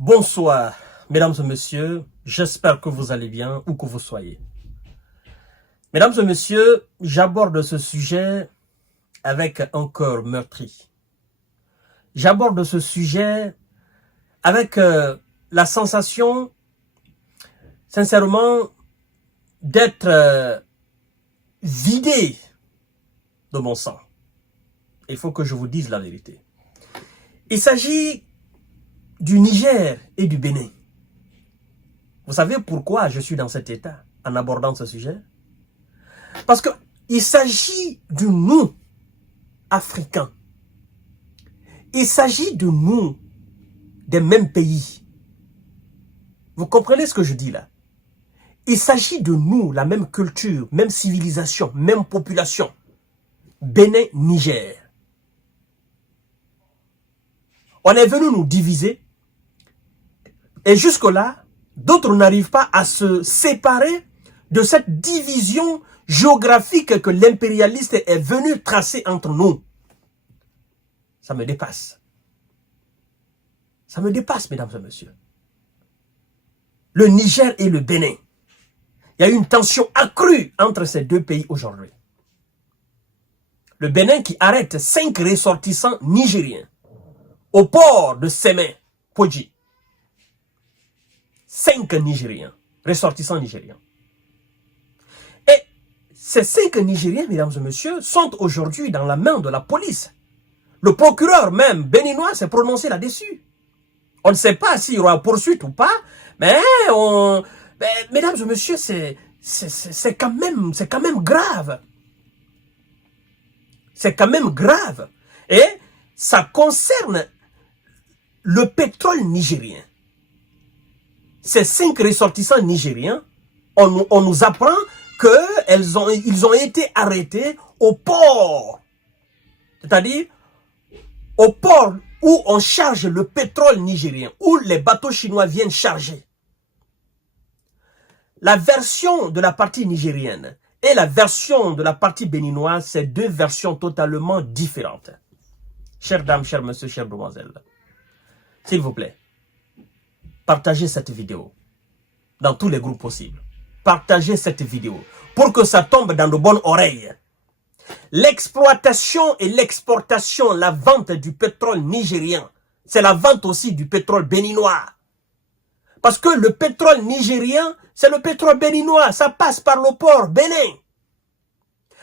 Bonsoir, mesdames et messieurs, j'espère que vous allez bien, où que vous soyez. Mesdames et messieurs, j'aborde ce sujet avec un cœur meurtri. J'aborde ce sujet avec la sensation, sincèrement, d'être vidé de mon sang. Il faut que je vous dise la vérité. Il s'agit du Niger et du Bénin. Vous savez pourquoi je suis dans cet état en abordant ce sujet? Parce qu'il s'agit de nous, Africains. Il s'agit de nous, des mêmes pays. Vous comprenez ce que je dis là? Il s'agit de nous, la même culture, même civilisation, même population. Bénin, Niger. On est venu nous diviser. Et jusque-là, d'autres n'arrivent pas à se séparer de cette division géographique que l'impérialiste est venu tracer entre nous. Ça me dépasse. Ça me dépasse, mesdames et messieurs. Le Niger et le Bénin. Il y a une tension accrue entre ces deux pays aujourd'hui. Le Bénin qui arrête 5 ressortissants nigériens au port de Sémé, Podji. 5 Nigériens, ressortissants nigériens. Et ces 5 Nigériens, mesdames et messieurs, sont aujourd'hui dans la main de la police. Le procureur même béninois s'est prononcé là-dessus. On ne sait pas s'il y aura poursuite ou pas, mais mesdames et messieurs, c'est quand même grave. C'est quand même grave. Et ça concerne le pétrole nigérien. Ces 5 ressortissants nigériens, on nous apprend qu'ils ont été arrêtés au port. C'est-à-dire, au port où on charge le pétrole nigérien, où les bateaux chinois viennent charger. La version de la partie nigérienne et la version de la partie béninoise, c'est deux versions totalement différentes. Chères dames, chers messieurs, chères demoiselles, s'il vous plaît, partagez cette vidéo dans tous les groupes possibles. Partagez cette vidéo pour que ça tombe dans de bonnes oreilles. L'exploitation et l'exportation, la vente du pétrole nigérien, c'est la vente aussi du pétrole béninois. Parce que le pétrole nigérien, c'est le pétrole béninois, ça passe par le port Bénin.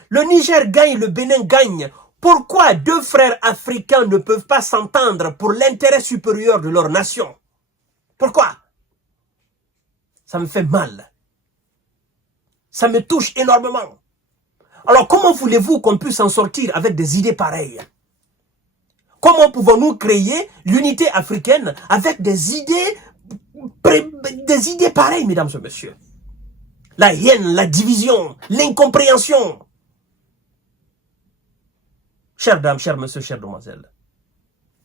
Le Niger gagne, le Bénin gagne. Pourquoi deux frères africains ne peuvent pas s'entendre pour l'intérêt supérieur de leur nation? Pourquoi? Ça me fait mal. Ça me touche énormément. Alors comment voulez-vous qu'on puisse en sortir avec des idées pareilles? Comment pouvons-nous créer l'unité africaine avec des idées pareilles, mesdames et messieurs? La haine, la division, l'incompréhension. Chères dames, chers messieurs, chères demoiselles,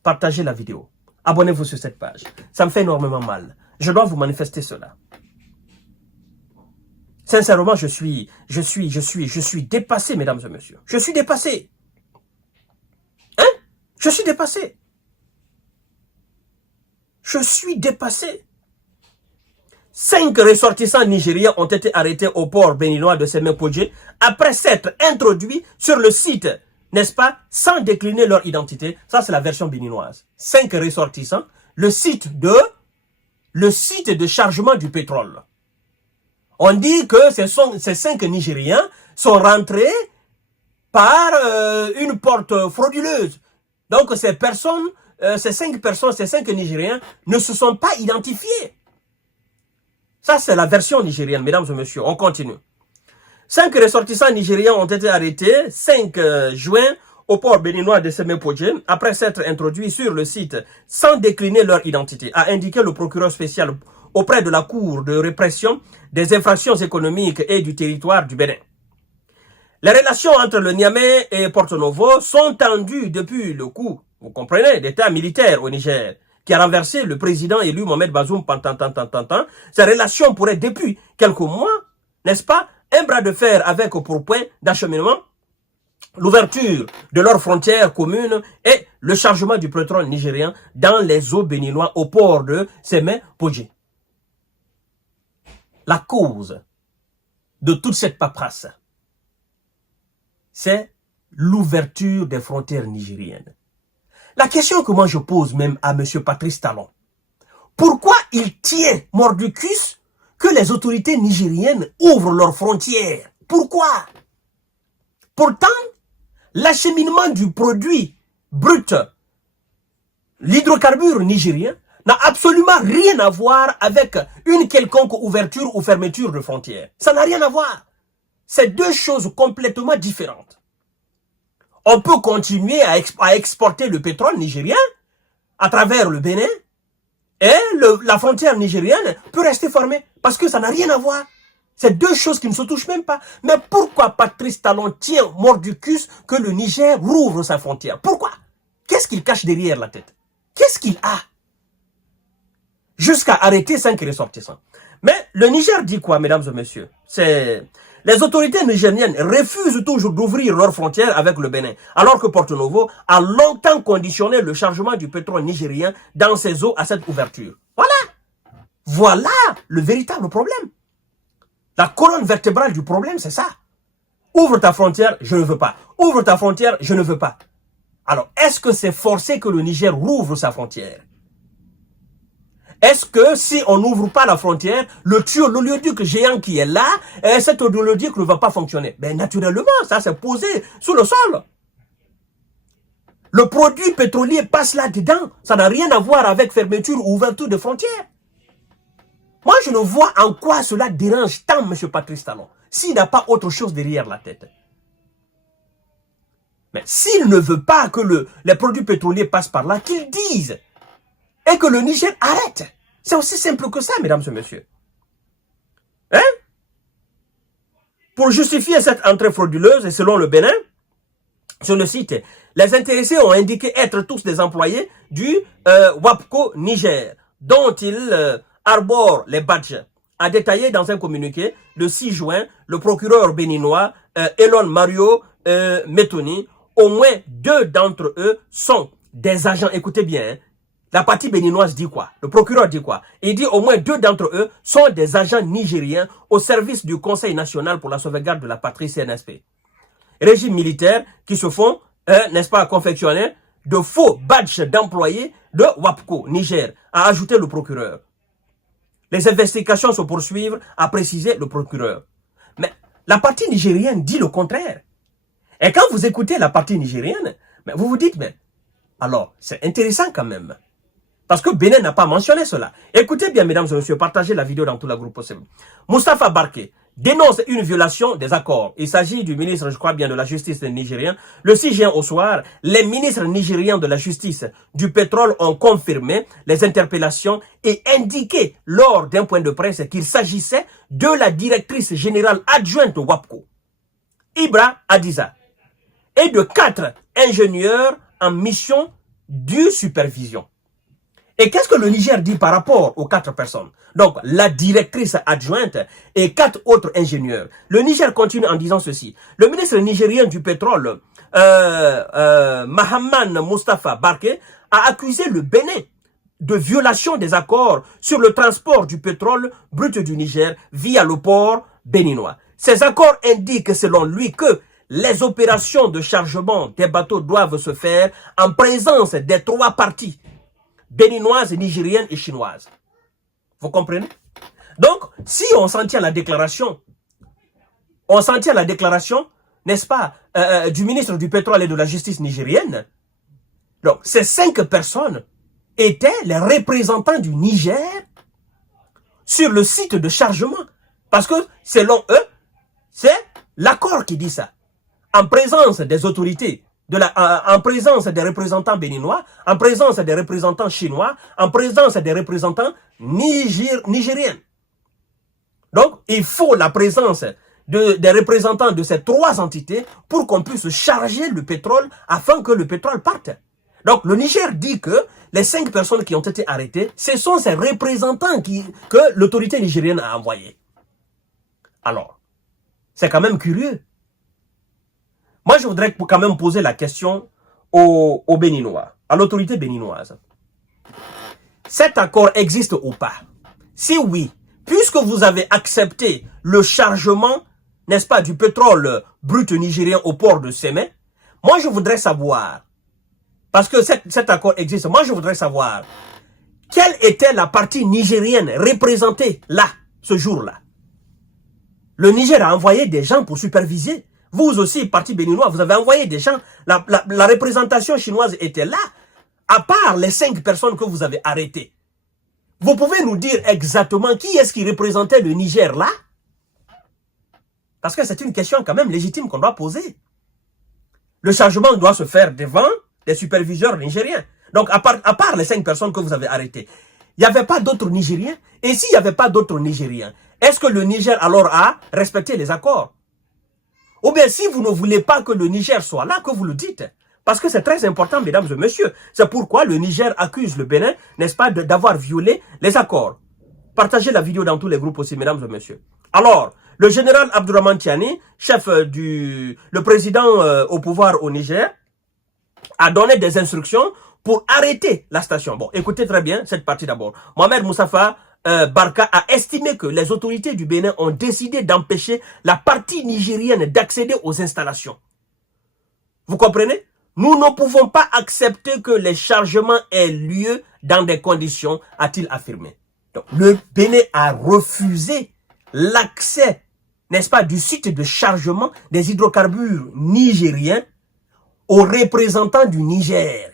partagez la vidéo. Abonnez-vous sur cette page. Ça me fait énormément mal. Je dois vous manifester cela. Sincèrement, je suis dépassé, mesdames et messieurs. Je suis dépassé. Hein? Je suis dépassé. Je suis dépassé. 5 ressortissants nigériens ont été arrêtés au port béninois de Sémé-Podji après s'être introduits sur le site, n'est-ce pas, sans décliner leur identité. Ça, c'est la version béninoise. 5 ressortissants, le site de chargement du pétrole. On dit que ces 5 Nigériens sont rentrés par une porte frauduleuse. Donc ces 5 personnes, ces 5 Nigériens ne se sont pas identifiés. Ça, c'est la version nigérienne, mesdames et messieurs. On continue. 5 ressortissants nigériens ont été arrêtés 5 juin au port béninois de Sémé-Podji après s'être introduits sur le site sans décliner leur identité, a indiqué le procureur spécial auprès de la Cour de répression des infractions économiques et du territoire du Bénin. Les relations entre le Niamey et Porto-Novo sont tendues depuis le coup, vous comprenez, d'état militaire au Niger, qui a renversé le président élu Mohamed Bazoum pendant tant. Ces relations pourraient depuis quelques mois, n'est-ce pas, un bras de fer avec pour point d'acheminement l'ouverture de leurs frontières communes et le chargement du pétrole nigérien dans les eaux béninoises au port de Sémé-Podjé. La cause de toute cette paperasse, c'est l'ouverture des frontières nigériennes. La question que moi je pose même à M. Patrice Talon, pourquoi il tient mordicus que les autorités nigériennes ouvrent leurs frontières? Pourquoi? Pourtant, l'acheminement du produit brut, l'hydrocarbure nigérien, n'a absolument rien à voir avec une quelconque ouverture ou fermeture de frontières. Ça n'a rien à voir. C'est deux choses complètement différentes. On peut continuer à exporter le pétrole nigérien à travers le Bénin et la frontière nigérienne peut rester fermée parce que ça n'a rien à voir. C'est deux choses qui ne se touchent même pas. Mais pourquoi Patrice Talon tient mordicus que le Niger rouvre sa frontière? Pourquoi? Qu'est-ce qu'il cache derrière la tête? Qu'est-ce qu'il a? Jusqu'à arrêter 5 ressortissants. Mais le Niger dit quoi, mesdames et messieurs? Les autorités nigériennes refusent toujours d'ouvrir leurs frontières avec le Bénin, alors que Porto Novo a longtemps conditionné le chargement du pétrole nigérien dans ses eaux à cette ouverture. Voilà. Voilà le véritable problème. La colonne vertébrale du problème, c'est ça. Ouvre ta frontière, je ne veux pas. Ouvre ta frontière, je ne veux pas. Alors, est-ce que c'est forcé que le Niger rouvre sa frontière? Est-ce que si on n'ouvre pas la frontière, l'oléoduc géant qui est là, cet oléoduc ne va pas fonctionner? Ben naturellement, ça c'est posé sous le sol. Le produit pétrolier passe là-dedans. Ça n'a rien à voir avec fermeture ou ouverture de frontières. Moi, je ne vois en quoi cela dérange tant M. Patrice Talon, s'il n'a pas autre chose derrière la tête. Mais s'il ne veut pas que les produits pétroliers passent par là, qu'il dise. Et que le Niger arrête. C'est aussi simple que ça, mesdames et messieurs. Hein? Pour justifier cette entrée frauduleuse, et selon le Bénin, sur le site, les intéressés ont indiqué être tous des employés du WAPCO Niger, dont ils arborent les badges. A détaillé dans un communiqué, le 6 juin, le procureur béninois, Elon Mario Metoni, au moins 2 d'entre eux sont des agents, écoutez bien, hein, la partie béninoise dit quoi? Le procureur dit quoi? Il dit au moins 2 d'entre eux sont des agents nigériens au service du Conseil national pour la sauvegarde de la patrie CNSP. Régime militaire qui se font, n'est-ce pas, confectionner de faux badges d'employés de WAPCO, Niger, a ajouté le procureur. Les investigations se poursuivent, a précisé le procureur. Mais la partie nigérienne dit le contraire. Et quand vous écoutez la partie nigérienne, mais vous vous dites, mais alors, c'est intéressant quand même. Parce que Bénin n'a pas mentionné cela. Écoutez bien, mesdames et messieurs, partagez la vidéo dans tout le groupe possible. Moustapha Barké dénonce une violation des accords. Il s'agit du ministre, je crois bien, de la justice nigérien. Le 6 juin au soir, les ministres nigériens de la justice du pétrole ont confirmé les interpellations et indiqué lors d'un point de presse qu'il s'agissait de la directrice générale adjointe au WAPCO, Ibra Adiza, et de 4 ingénieurs en mission de supervision. Et qu'est-ce que le Niger dit par rapport aux 4 personnes? Donc, la directrice adjointe et 4 autres ingénieurs. Le Niger continue en disant ceci. Le ministre nigérien du pétrole, Mahaman Moustapha Barké, a accusé le Bénin de violation des accords sur le transport du pétrole brut du Niger via le port béninois. Ces accords indiquent selon lui que les opérations de chargement des bateaux doivent se faire en présence des 3 parties, béninoise, nigérienne et chinoise. Vous comprenez? Donc, si on s'en tient à la déclaration, n'est-ce pas, du ministre du pétrole et de la justice nigérienne, donc ces 5 personnes étaient les représentants du Niger sur le site de chargement. Parce que, selon eux, c'est l'accord qui dit ça. En présence des autorités, en présence des représentants béninois, en présence des représentants chinois, en présence des représentants nigériens. Donc, il faut la présence des représentants de ces 3 entités pour qu'on puisse charger le pétrole afin que le pétrole parte. Donc, le Niger dit que les 5 personnes qui ont été arrêtées, ce sont ces représentants que l'autorité nigérienne a envoyés. Alors, c'est quand même curieux. Moi, je voudrais quand même poser la question aux Béninois, à l'autorité béninoise. Cet accord existe ou pas? Si oui, puisque vous avez accepté le chargement, n'est-ce pas, du pétrole brut nigérien au port de Sémé, moi je voudrais savoir, parce que cet accord existe, moi je voudrais savoir, quelle était la partie nigérienne représentée là, ce jour-là? Le Niger a envoyé des gens pour superviser. Vous aussi, parti béninois, vous avez envoyé des gens. La représentation chinoise était là, à part les 5 personnes que vous avez arrêtées. Vous pouvez nous dire exactement qui est-ce qui représentait le Niger là? Parce que c'est une question quand même légitime qu'on doit poser. Le chargement doit se faire devant les superviseurs nigériens. Donc, à part les 5 personnes que vous avez arrêtées, il n'y avait pas d'autres Nigériens. Et s'il n'y avait pas d'autres Nigériens, est-ce que le Niger alors a respecté les accords? Ou bien si vous ne voulez pas que le Niger soit là, que vous le dites. Parce que c'est très important, mesdames et messieurs. C'est pourquoi le Niger accuse le Bénin, n'est-ce pas, d'avoir violé les accords. Partagez la vidéo dans tous les groupes aussi, mesdames et messieurs. Alors, le général Abdourahmane Tiani, chef le président au pouvoir au Niger, a donné des instructions pour arrêter la station. Bon, écoutez très bien cette partie d'abord. Mohamed Moustapha Barka a estimé que les autorités du Bénin ont décidé d'empêcher la partie nigérienne d'accéder aux installations. Vous comprenez? Nous ne pouvons pas accepter que les chargements aient lieu dans des conditions, a-t-il affirmé. Donc, le Bénin a refusé l'accès, n'est-ce pas, du site de chargement des hydrocarbures nigériens aux représentants du Niger.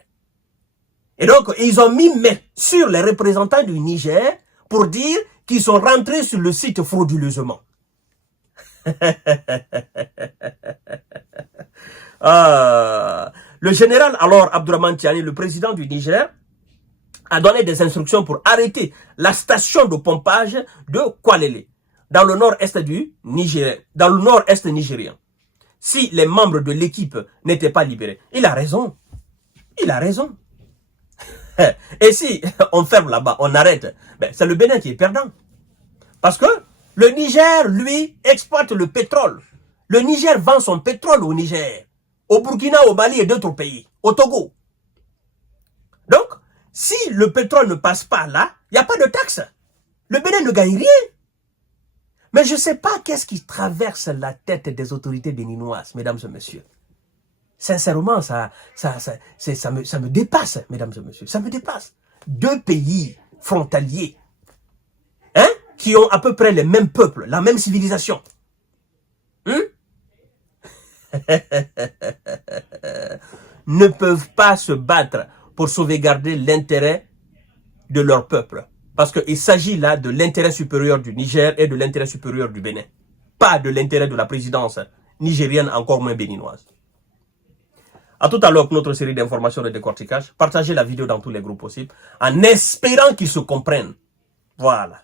Et donc, ils ont mis main sur les représentants du Niger pour dire qu'ils sont rentrés sur le site frauduleusement. Le général alors Abdourahmane Tiani, le président du Niger, a donné des instructions pour arrêter la station de pompage de Kwalele, dans le nord-est du Niger, dans le nord-est nigérien. Si les membres de l'équipe n'étaient pas libérés. Il a raison. Il a raison. Et si on ferme là-bas, on arrête, ben, c'est le Bénin qui est perdant. Parce que le Niger, lui, exploite le pétrole. Le Niger vend son pétrole au Niger, au Burkina, au Mali et d'autres pays, au Togo. Donc, si le pétrole ne passe pas là, il n'y a pas de taxe. Le Bénin ne gagne rien. Mais je ne sais pas qu'est-ce qui traverse la tête des autorités béninoises, mesdames et messieurs. Sincèrement, ça me dépasse, mesdames et messieurs. Ça me dépasse. 2 pays frontaliers, hein, qui ont à peu près les mêmes peuples, la même civilisation. Ne peuvent pas se battre pour sauvegarder l'intérêt de leur peuple. Parce qu'il s'agit là de l'intérêt supérieur du Niger et de l'intérêt supérieur du Bénin. Pas de l'intérêt de la présidence nigérienne, encore moins béninoise. À tout à l'heure pour notre série d'informations de décortiquage. Partagez la vidéo dans tous les groupes possibles en espérant qu'ils se comprennent. Voilà.